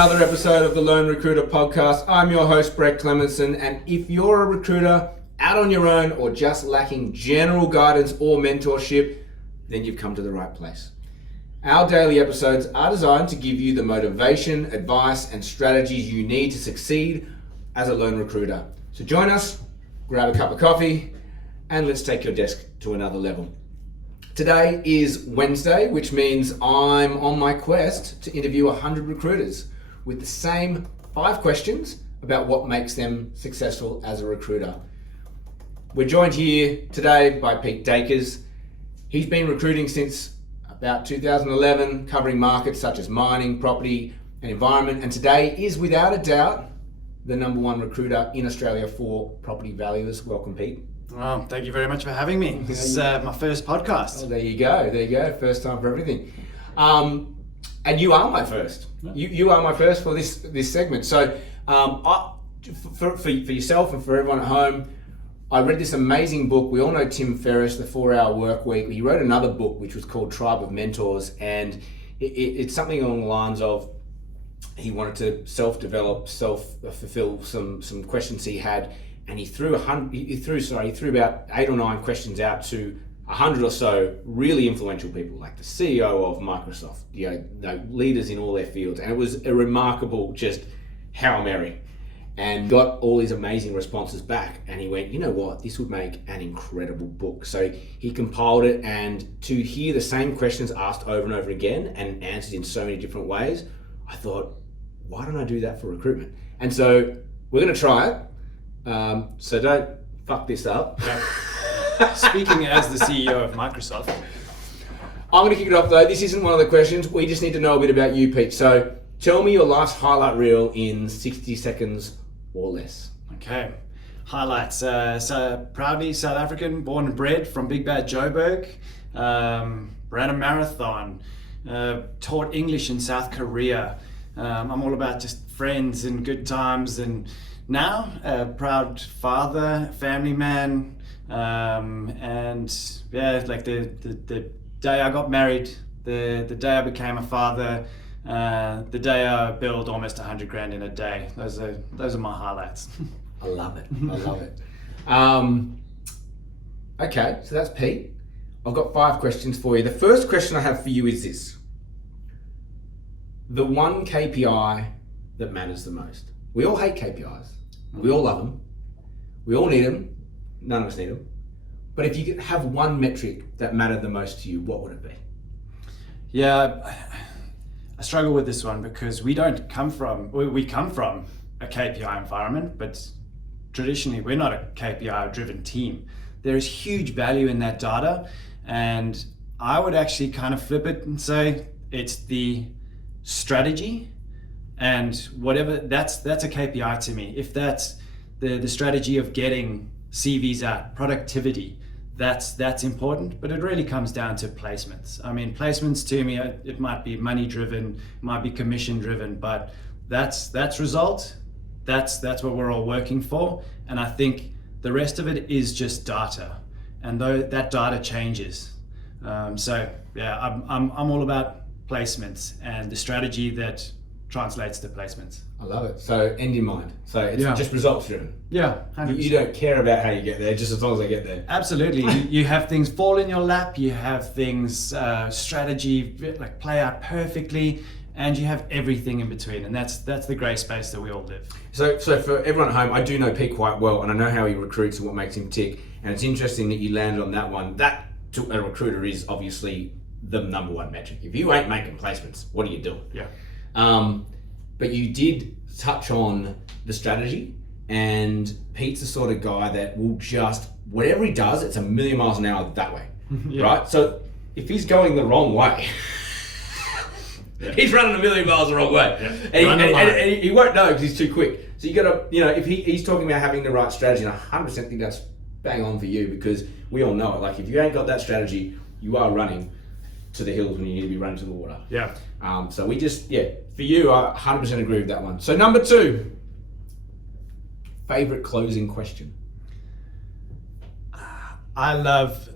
another episode of the Lone Recruiter Podcast. I'm your host, Brett Clemenson, and if you're a recruiter out on your own or just lacking general guidance or mentorship, then you've come to the right place. Our daily episodes are designed to give you the motivation, advice, and strategies you need to succeed as a lone recruiter. So join us, grab a cup of coffee, and let's take your desk to another level. Today is Wednesday, which means I'm on my quest to interview 100 recruiters with the same 5 questions about what makes them successful as a recruiter. We're joined here today by Pete Dakers. He's been recruiting since about 2011, covering markets such as mining, property, and environment, and today is without a doubt the number one recruiter in Australia for property valuers. Welcome, Pete. Well, thank you very much for having me. This is my first podcast. Oh, there you go. First time for everything. And you are my first. You are my first for this segment. So for yourself and for everyone at home, I read this amazing book. We all know Tim Ferriss, The 4-Hour Work Week. He wrote another book which was called Tribe of Mentors, and it's something along the lines of he wanted to self-develop, self-fulfill some questions he had. And he threw about 8 or 9 questions out to 100 or so really influential people, like the CEO of Microsoft, leaders in all their fields. And it was a remarkable just Hail Mary, and got all these amazing responses back. And he went, you know what, this would make an incredible book. So he compiled it, and to hear the same questions asked over and over again and answered in so many different ways, I thought, why don't I do that for recruitment? And so we're going to try it. So don't fuck this up. Speaking as the CEO of Microsoft, I'm going to kick it off though. This isn't one of the questions. We just need to know a bit about you, Pete. So tell me your life's highlight reel in 60 seconds or less. Okay. Highlights. So proudly South African, born and bred from Big Bad Joburg. Ran a marathon. Taught English in South Korea. I'm all about just friends and good times, and now a proud father, family man, and yeah, like the day I got married, the day I became a father, the day I billed almost 100 grand in a day. Those are my highlights. I love it. Okay, so that's Pete. I've got 5 questions for you. The first question I have for you is this: the one KPI that matters the most. We all hate KPIs. We all love them. We all need them. None of us need them. But if you could have one metric that mattered the most to you, what would it be? Yeah, I struggle with this one because we come from a KPI environment, but traditionally we're not a KPI driven team. There is huge value in that data, and I would actually kind of flip it and say it's the strategy. And whatever, that's a KPI to me. If that's the strategy of getting CVs out, productivity, that's important, but it really comes down to placements. I mean, placements to me, it might be money driven, it might be commission driven, but that's result. That's what we're all working for. And I think the rest of it is just data, and though that data changes. So yeah, I'm all about placements and the strategy that translates to placements. I love it. So end in mind. So it's just results driven. Yeah, 100%. You don't care about how you get there, just as long as I get there. Absolutely. You have things fall in your lap. You have things strategy like play out perfectly, and you have everything in between. And that's the grey space that we all live. So for everyone at home, I do know Pete quite well, and I know how he recruits and what makes him tick. And it's interesting that you landed on that one. That to a recruiter is obviously the number one metric. If you ain't making placements, what are you doing? Yeah. But you did touch on the strategy, and Pete's the sort of guy that will just, whatever he does, it's a million miles an hour that way, right? So if he's going the wrong way, he's running a million miles the wrong way, and he won't know because he's too quick. So you got to, if he's talking about having the right strategy, and I 100% think that's bang on for you, because we all know it. Like if you ain't got that strategy, you are running to the hills when you need to be running to the water. Yeah. So we just, for you, I 100% agree with that one. So number 2, favorite closing question. I love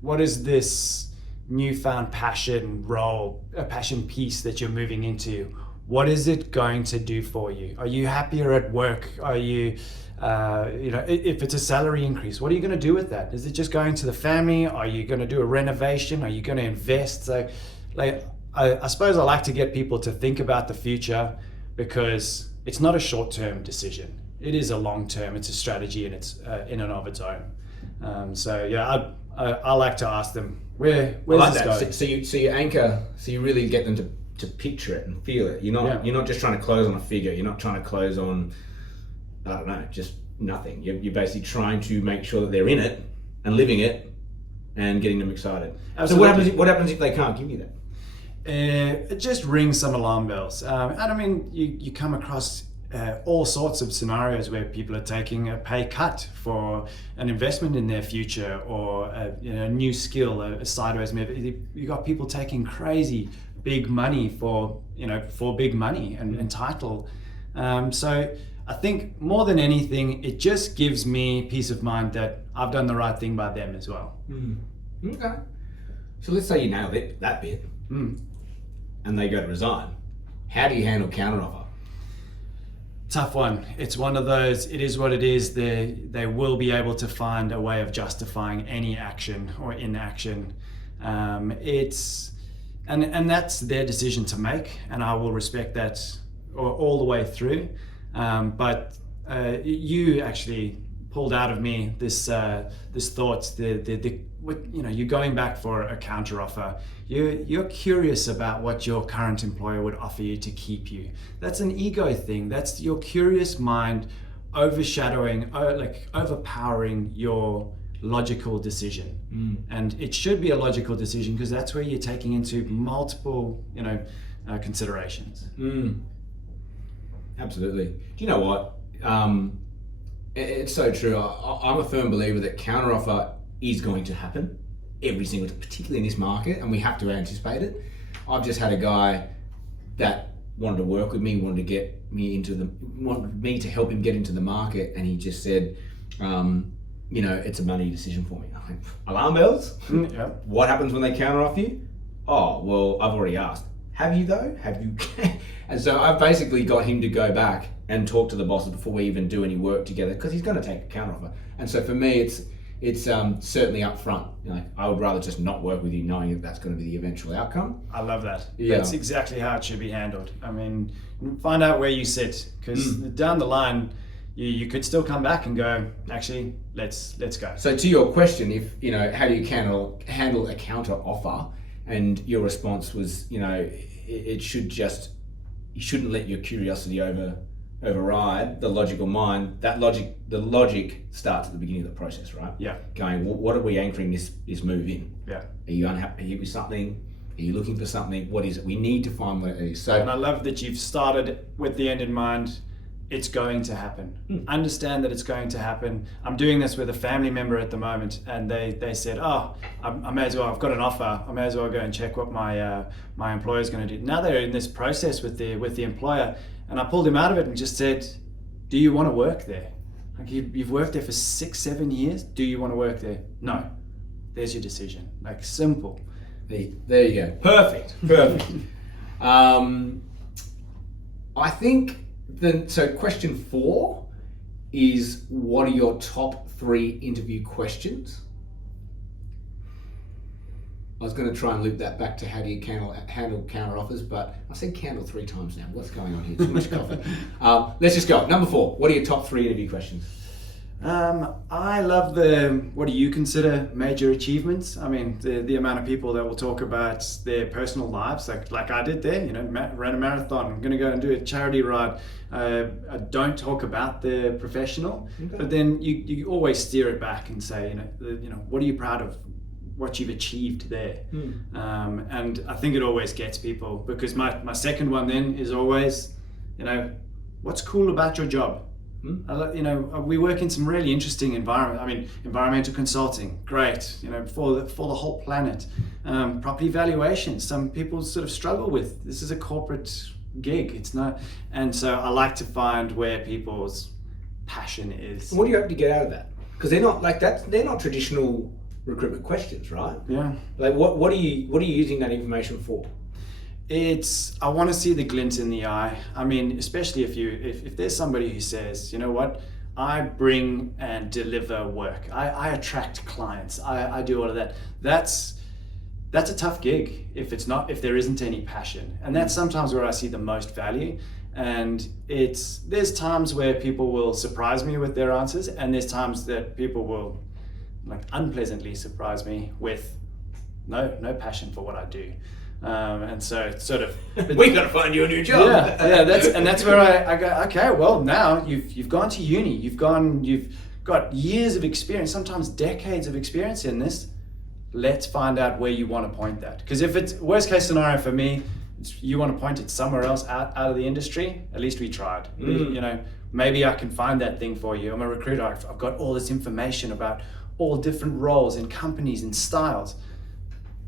what is this newfound passion role, a passion piece that you're moving into? what is it going to do for you? Are you happier at work? Are you, if it's a salary increase, what are you going to do with that? Is it just going to the family? Are you going to do a renovation? Are you going to invest? So, I suppose I like to get people to think about the future, because it's not a short-term decision. It is a long-term. It's a strategy, and it's in and of its own. I like to ask them, where's this going? So you anchor. So you really get them to picture it and feel it. You're not just trying to close on a figure. You're not trying to close on, I don't know, just nothing. You're basically trying to make sure that they're in it and living it and getting them excited. Absolutely. So what happens if they can't give you that? It just rings some alarm bells. And I mean, you come across all sorts of scenarios where people are taking a pay cut for an investment in their future, or a new skill, a sideways move. You got people taking crazy big money for big money and title. So I think more than anything, it just gives me peace of mind that I've done the right thing by them as well. Okay. So let's say you nailed it, that bit, and they go to resign. How do you handle counteroffer? Tough one. It's one of those, it is what it is. They will be able to find a way of justifying any action or inaction. And that's their decision to make, and I will respect that all the way through. But you actually pulled out of me this thought. You're going back for a counteroffer. You're curious about what your current employer would offer you to keep you. That's an ego thing. That's your curious mind overpowering your logical decision. And it should be a logical decision, because that's where you're taking into multiple considerations. Absolutely. Do you know what? It's so true. I'm a firm believer that counteroffer is going to happen every single time, particularly in this market, and we have to anticipate it. I've just had a guy that wanted to work with me, wanted me to help him get into the market, and he just said, it's a money decision for me. I'm like, alarm bells? Yeah. What happens when they counteroffer you? Oh, well, I've already asked. Have you though? Have you? And so I've basically got him to go back and talk to the bosses before we even do any work together, because he's going to take a counteroffer. And so for me, it's certainly up front. I would rather just not work with you, knowing that that's going to be the eventual outcome. I love that. Yeah. That's exactly how it should be handled. I mean, find out where you sit, because down the line, you could still come back and go, actually, let's go. So to your question, if how do you handle a counter offer, and your response was, you shouldn't let your curiosity override the logical mind. The logic starts at the beginning of the process, right? Yeah. Going, well, what are we anchoring this move in? Yeah. Are you unhappy with something? Are you looking for something? What is it? We need to find what it is. So, and I love that you've started with the end in mind. It's going to happen. Understand that it's going to happen. I'm doing this with a family member at the moment, and they said, I may as well, I've got an offer, I may as well go and check what my employer's going to do. Now they're in this process with the employer, and I pulled him out of it and just said, do you want to work there? Like, you've worked there for 6-7 years. Do you want to work there? No. There's your decision. Like, simple. There you go. Perfect. I think so question 4 is, what are your top 3 interview questions? I was going to try and loop that back to how do you handle counter offers, but I said candle 3 times now. What's going on here? Too much coffee. Let's just go. Number 4, what are your top 3 interview questions? I love what do you consider major achievements? I mean, the amount of people that will talk about their personal lives, like I did there, ran a marathon, I'm going to go and do a charity ride. I don't talk about the professional, okay. But then you always steer it back and say, what are you proud of? What you've achieved there. And I think it always gets people, because my second one then is always, what's cool about your job? We work in some really interesting environment. I mean, environmental consulting, great. For the whole planet. Property valuation, some people sort of struggle with. This is a corporate gig. It's not, and so I like to find where people's passion is. What do you hope to get out of that? Because they're not like that. They're not traditional recruitment questions, right? Yeah. Like what are you using that information for? I want to see the glint in the eye. I mean, especially if there's somebody who says, you know what, I bring and deliver work. I attract clients. I do all of that. That's a tough gig if there isn't any passion. And that's sometimes where I see the most value. And there's times where people will surprise me with their answers, and there's times that people will like unpleasantly surprise me with no passion for what I do. And so it's sort of we got to find you a new job. Yeah. That's where I go. Okay, well now you've gone to uni. You've got years of experience, sometimes decades of experience in this. Let's find out where you want to point that. Because if it's worst case scenario for me, you want to point it somewhere else out of the industry. At least we tried. You know, maybe I can find that thing for you. I'm a recruiter. I've got all this information about all different roles in companies and styles.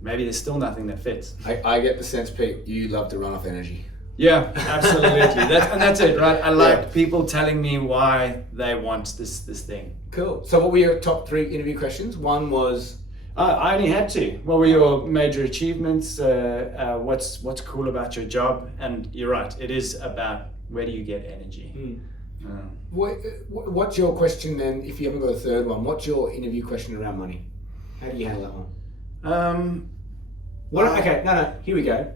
Maybe there's still nothing that fits. I get the sense, Pete, you love to run off energy. Yeah, absolutely. That's it, right? I like people telling me why they want this thing. Cool. So what were your top 3 interview questions? One was... I only had 2. What were your major achievements? What's cool about your job? And you're right, it is about where do you get energy. What's your question then, if you haven't got a third one, what's your interview question around money? How do you handle that one? Okay, no, here we go.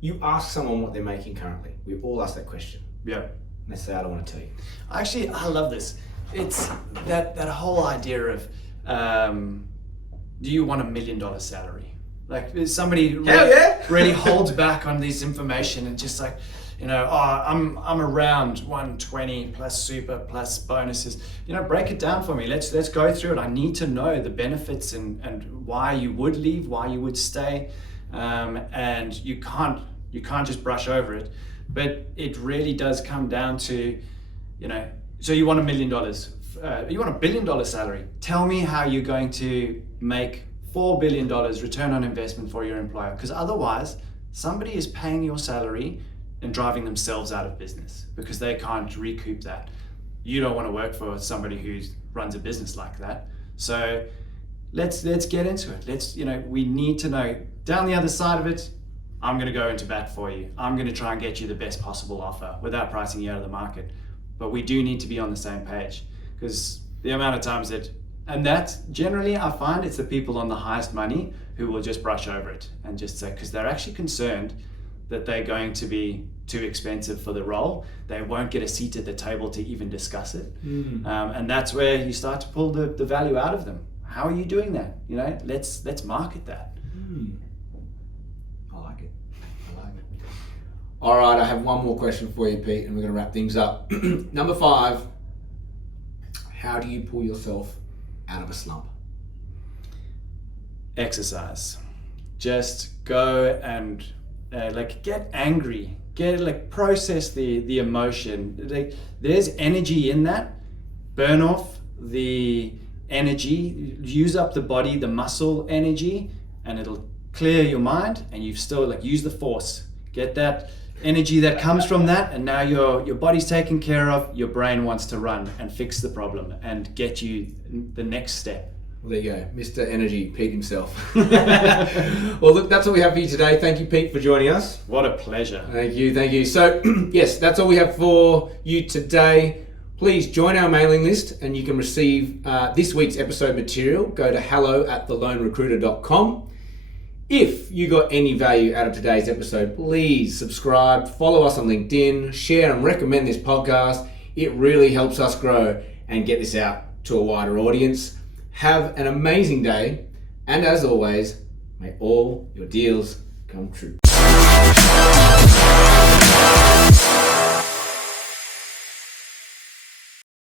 You ask someone what they're making currently. We all ask that question. Yeah. And they say, I don't want to tell you. Actually, I love this. It's that whole idea of, do you want $1 million salary? Like somebody really holds back on this information and just like, you know, I'm around 120 plus super plus bonuses. You know, break it down for me. Let's go through it. I need to know the benefits and why you would leave, why you would stay, and you can't just brush over it. But it really does come down to, you know, so you want $1 million, you want $1 billion salary. Tell me how you're going to make $4 billion return on investment for your employer, because otherwise somebody is paying your salary and driving themselves out of business because they can't recoup that. You don't want to work for somebody who runs a business like that. So let's get into it. We need to know down the other side of it, I'm going to go into bat for you. I'm going to try and get you the best possible offer without pricing you out of the market. But we do need to be on the same page, because the amount of times that generally I find it's the people on the highest money who will just brush over it and just say, because they're actually concerned that they're going to be too expensive for the role. They won't get a seat at the table to even discuss it. And that's where you start to pull the value out of them. How are you doing that? You know, let's market that. I like it. All right, I have one more question for you, Pete, and we're going to wrap things up. Number 5, how do you pull yourself out of a slump? Exercise. Just go and get angry, process the emotion. There's energy in that. Burn off the energy, use up the body, the muscle energy, and it'll clear your mind, and you've still use the force. Get that energy that comes from that, and now your body's taken care of. Your brain wants to run and fix the problem and get you the next step. Well, there you go, Mr. Energy, Pete himself. Well, look, that's all we have for you today. Thank you, Pete, for joining us. What a pleasure. Thank you. So, yes, that's all we have for you today. Please join our mailing list and you can receive this week's episode material. Go to hello@thelonerecruiter.com. If you got any value out of today's episode, please subscribe, follow us on LinkedIn, share and recommend this podcast. It really helps us grow and get this out to a wider audience. Have an amazing day, and as always, may all your deals come true.